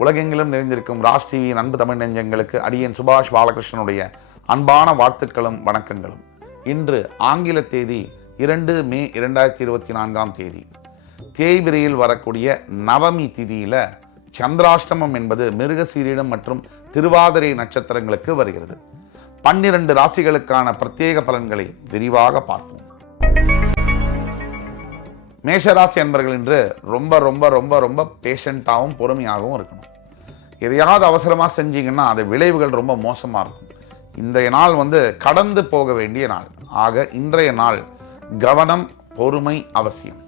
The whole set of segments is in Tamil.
உலகெங்கிலும் நிறைந்திருக்கும் ராஜ் டிவியின் அன்பு தமிழ் நெஞ்சங்களுக்கு அடியேன் சுபாஷ் பாலகிருஷ்ணனுடைய அன்பான வாழ்த்துக்களும் வணக்கங்களும். இன்று ஆங்கில தேதி 2 மே 2024 தேய்பிரையில் வரக்கூடிய நவமி திதியில் சந்திராஷ்டமம் என்பது மிருகசீரிடம் மற்றும் திருவாதிரை நட்சத்திரங்களுக்கு வருகிறது. 12 ராசிகளுக்கான பிரத்யேக பலன்களை விரிவாக பார்ப்போம். மேஷராசி அன்பர்கள் இன்று ரொம்ப ரொம்ப ரொம்ப ரொம்ப பேஷண்ட்டாகவும் பொறுமையாகவும் இருக்கணும். எதையாவது அவசரமாக செஞ்சீங்கன்னா அது விளைவுகள் ரொம்ப மோசமாக இருக்கும். இன்றைய நாள் கடந்து போக வேண்டிய நாள். ஆக இன்றைய நாள் கவனம், பொறுமை அவசியம்.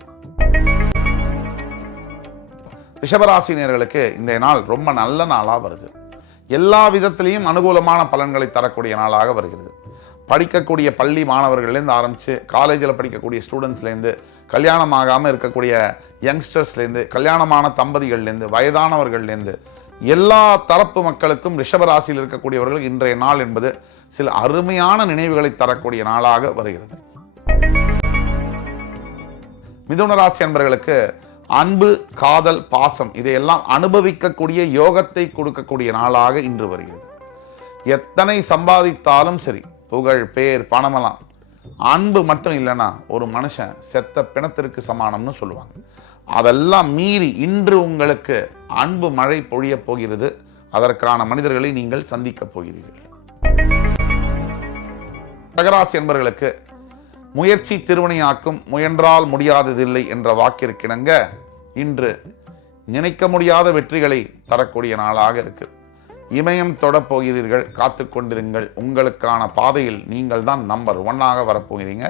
ரிஷபராசினியர்களுக்கு இன்றைய நாள் ரொம்ப நல்ல நாளாக வருது. எல்லா விதத்திலையும் அனுகூலமான பலன்களை தரக்கூடிய நாளாக வருகிறது. படிக்கக்கூடிய பள்ளி மாணவர்கள்லேருந்து ஆரம்பித்து காலேஜில் படிக்கக்கூடிய ஸ்டூடெண்ட்ஸ்லேருந்து, கல்யாணம் ஆகாமல் இருக்கக்கூடிய யங்ஸ்டர்ஸ்லேருந்து, கல்யாணமான தம்பதிகள்லேருந்து, வயதானவர்கள்லேருந்து எல்லா தரப்பு மக்களுக்கும் ரிஷபராசியில் இருக்கக்கூடியவர்கள் இன்றைய நாள் என்பது சில அருமையான நினைவுகளை தரக்கூடிய நாளாக வருகிறது. மிதுன ராசி அன்பர்களுக்கு அன்பு, காதல், பாசம் இதையெல்லாம் அனுபவிக்கக்கூடிய யோகத்தை கொடுக்கக்கூடிய நாளாக இன்று வருகிறது. எத்தனை சம்பாதித்தாலும் சரி, புகழ், பேர், பணமெல்லாம் அன்பு மட்டும் இல்லைன்னா ஒரு மனுஷன் செத்த பிணத்திற்கு சமானம்னு சொல்லுவாங்க. அதெல்லாம் மீறி இன்று உங்களுக்கு அன்பு மழை பொழிய போகிறது. அதற்கான மனிதர்களை நீங்கள் சந்திக்க போகிறீர்கள். கடகராசி என்பவர்களுக்கு முயற்சி திருவினையாக்கும், முயன்றால் முடியாததில்லை என்ற வாக்கிற்கிணங்க இன்று நினைக்க முடியாத வெற்றிகளை தரக்கூடிய நாளாக இருக்கு. இமயம் தொடப்போகிறீர்கள், காத்து கொண்டிருங்கள். உங்களுக்கான பாதையில் நீங்கள் தான் நம்பர் 1 வரப்போகிறீங்க.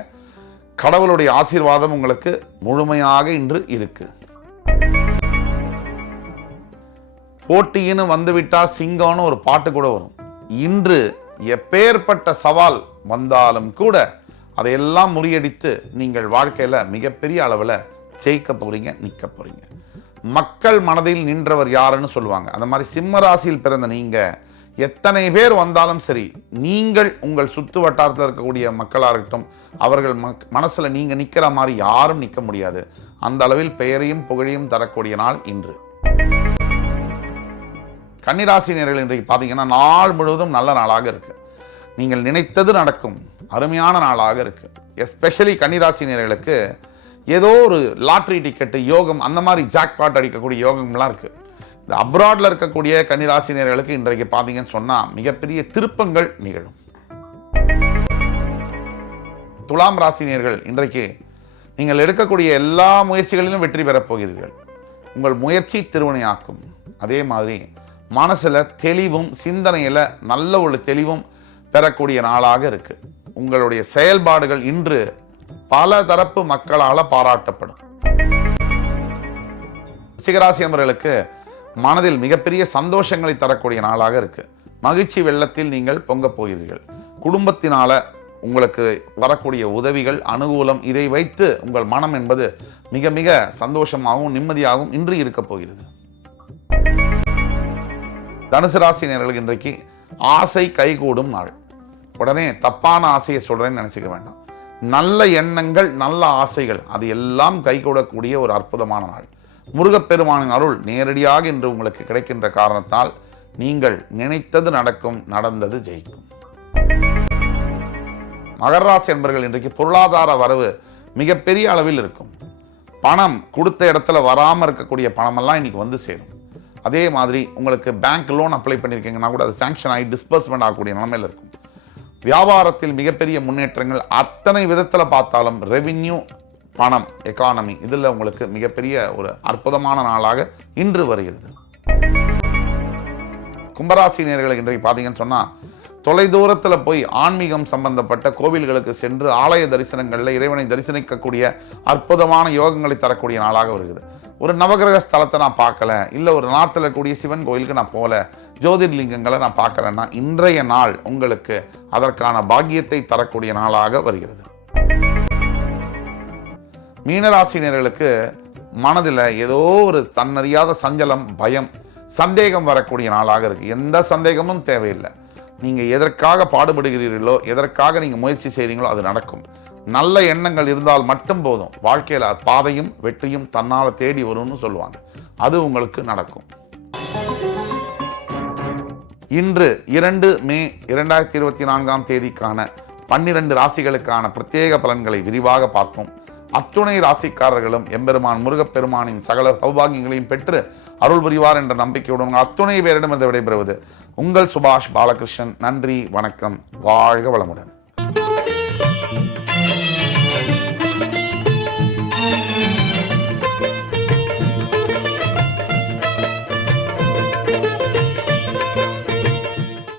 கடவுளுடைய ஆசீர்வாதம் உங்களுக்கு முழுமையாக இன்று இருக்கு. போட்டின்னு வந்துவிட்டா சிங்கம்னு ஒரு பாட்டு கூட வரும். இன்று எப்பேற்பட்ட சவால் வந்தாலும் கூட அதையெல்லாம் முறியடித்து நீங்கள் வாழ்க்கையில் மிகப்பெரிய அளவில் ஜெயிக்க போறீங்க, நிற்க போறீங்க. மக்கள் மனதில் நின்றவர் யாருன்னு சொல்லுவாங்க. அந்த மாதிரி சிம்ம ராசியில் பிறந்த நீங்க எத்தனை பேர் வந்தாலும் சரி, நீங்கள் உங்கள் சுற்று வட்டாரத்தில் இருக்கக்கூடிய மக்களாக இருக்கட்டும், அவர்கள் மனசுல நீங்க நிற்கிற மாதிரி யாரும் நிற்க முடியாது. அந்த அளவில் பெயரையும் புகழையும் தரக்கூடிய நாள் இன்று. கன்னிராசினியர்கள் இன்றைக்கு பார்த்தீங்கன்னா நாள் முழுவதும் நல்ல நாளாக இருக்கு. நீங்கள் நினைத்தது நடக்கும், அருமையான நாளாக இருக்கு. எஸ்பெஷலி கன்னிராசினியர்களுக்கு ஏதோ ஒரு லாட்ரி டிக்கெட்டு யோகம், அந்த மாதிரி ஜாக்பாட் அடிக்கக்கூடிய யோகம்லாம் இருக்கு. இந்த அப்ராட்ல இருக்கக்கூடிய கன்னிராசினியர்களுக்கு இன்றைக்கு பார்த்தீங்கன்னு சொன்னால் மிகப்பெரிய திருப்பங்கள் நிகழும். துலாம் ராசினியர்கள் இன்றைக்கு நீங்கள் எடுக்கக்கூடிய எல்லா முயற்சிகளிலும் வெற்றி பெறப் போகிறீர்கள். உங்கள் முயற்சி திருவினையாக்கும். அதே மாதிரி மனசுல தெளிவும், சிந்தனையில நல்ல ஒரு தெளிவும் பெறக்கூடிய நாளாக இருக்கு. உங்களுடைய செயல்பாடுகள் இன்று பல தரப்பு மக்களால் பாராட்டப்படும். சிகராசி என்பவர்களுக்கு மனதில் மிகப்பெரிய சந்தோஷங்களை தரக்கூடிய நாளாக இருக்கு. மகிழ்ச்சி வெள்ளத்தில் நீங்கள் பொங்க போகிறீர்கள். குடும்பத்தினால உங்களுக்கு வரக்கூடிய உதவிகள், அனுகூலம், இதை வைத்து உங்கள் மனம் என்பது மிக மிக சந்தோஷமாகவும் நிம்மதியாகவும் இன்று இருக்க போகிறது. தனுசு ராசினியர்களுக்கு இன்றைக்கு ஆசை கைகூடும் நாள். உடனே தப்பான ஆசையை சொல்றேன்னு நினைச்சுக்க வேண்டாம். நல்ல எண்ணங்கள், நல்ல ஆசைகள் அது எல்லாம் கைகூடக்கூடிய ஒரு அற்புதமான நாள். முருகப்பெருமானின் அருள் நேரடியாக இன்று உங்களுக்கு கிடைக்கின்ற காரணத்தால் நீங்கள் நினைத்தது நடக்கும், நடந்தது ஜெயிக்கும். மகர ராசி என்பவர்கள் இன்றைக்கு பொருளாதார வரவு மிகப்பெரிய அளவில் இருக்கும். பணம் கொடுத்த இடத்துல வராமல் இருக்கக்கூடிய பணமெல்லாம் இன்னைக்கு வந்து சேரும். அதே மாதிரி உங்களுக்கு பேங்க் லோன் அப்ளை பண்ணியிருக்கீங்கன்னா கூட அது சாங்ஷன் ஆகி டிஸ்பர்ஸ்மெண்ட் ஆகக்கூடிய நிலைமையில் இருக்கும். வியாபாரத்தில் மிகப்பெரிய முன்னேற்றங்கள். அத்தனை விதத்தில் பார்த்தாலும் ரெவின்யூ, பணம், எக்கானமி இதில் உங்களுக்கு மிகப்பெரிய ஒரு அற்புதமான நாளாக இன்று வருகிறது. கும்பராசினியர்களுக்கு இன்றைக்கு பார்த்தீங்கன்னு சொன்னால் தொலைதூரத்தில் போய் ஆன்மீகம் சம்பந்தப்பட்ட கோவில்களுக்கு சென்று ஆலய தரிசனங்களில் இறைவனை தரிசனிக்கக்கூடிய அற்புதமான யோகங்களை தரக்கூடிய நாளாக வருகிறது. ஒரு நவகிரக ஸ்தலத்தை நான் பார்க்கல, இல்லை ஒரு நாட்டில் இருக்கக்கூடிய சிவன் கோயிலுக்கு நான் போகல, ஜோதிர்லிங்கங்களை நான் பார்க்கலன்னா இன்றைய நாள் உங்களுக்கு அதற்கான பாக்கியத்தை தரக்கூடிய நாளாக வருகிறது. மீனராசினியர்களுக்கு மனதில் ஏதோ ஒரு தன்னறியாத சஞ்சலம், பயம், சந்தேகம் வரக்கூடிய நாளாக இருக்கு. எந்த சந்தேகமும் தேவையில்லை. நீங்கள் எதற்காக பாடுபடுகிறீர்களோ, எதற்காக நீங்கள் முயற்சி செய்கிறீங்களோ அது நடக்கும். நல்ல எண்ணங்கள் இருந்தால் மட்டும் போதும். வாழ்க்கையில் பாதையும் வெற்றியும் தன்னால் தேடி வரும்னு சொல்லுவாங்க. அது உங்களுக்கு நடக்கும். இன்று 2 மே 2024 தேதிக்கான 12 ராசிகளுக்கான பிரத்யேக பலன்களை விரிவாக பார்த்தோம். அத்துணை ராசிக்காரர்களும் எம்பெருமான் முருகப்பெருமானின் சகல சௌபாகியங்களையும் பெற்று அருள் புரிவார் என்ற நம்பிக்கையுடன் அத்துணை பேரிடமிருந்து விடைபெறுவது உங்கள் சுபாஷ் பாலகிருஷ்ணன். நன்றி, வணக்கம், வாழ்க வளமுடன்.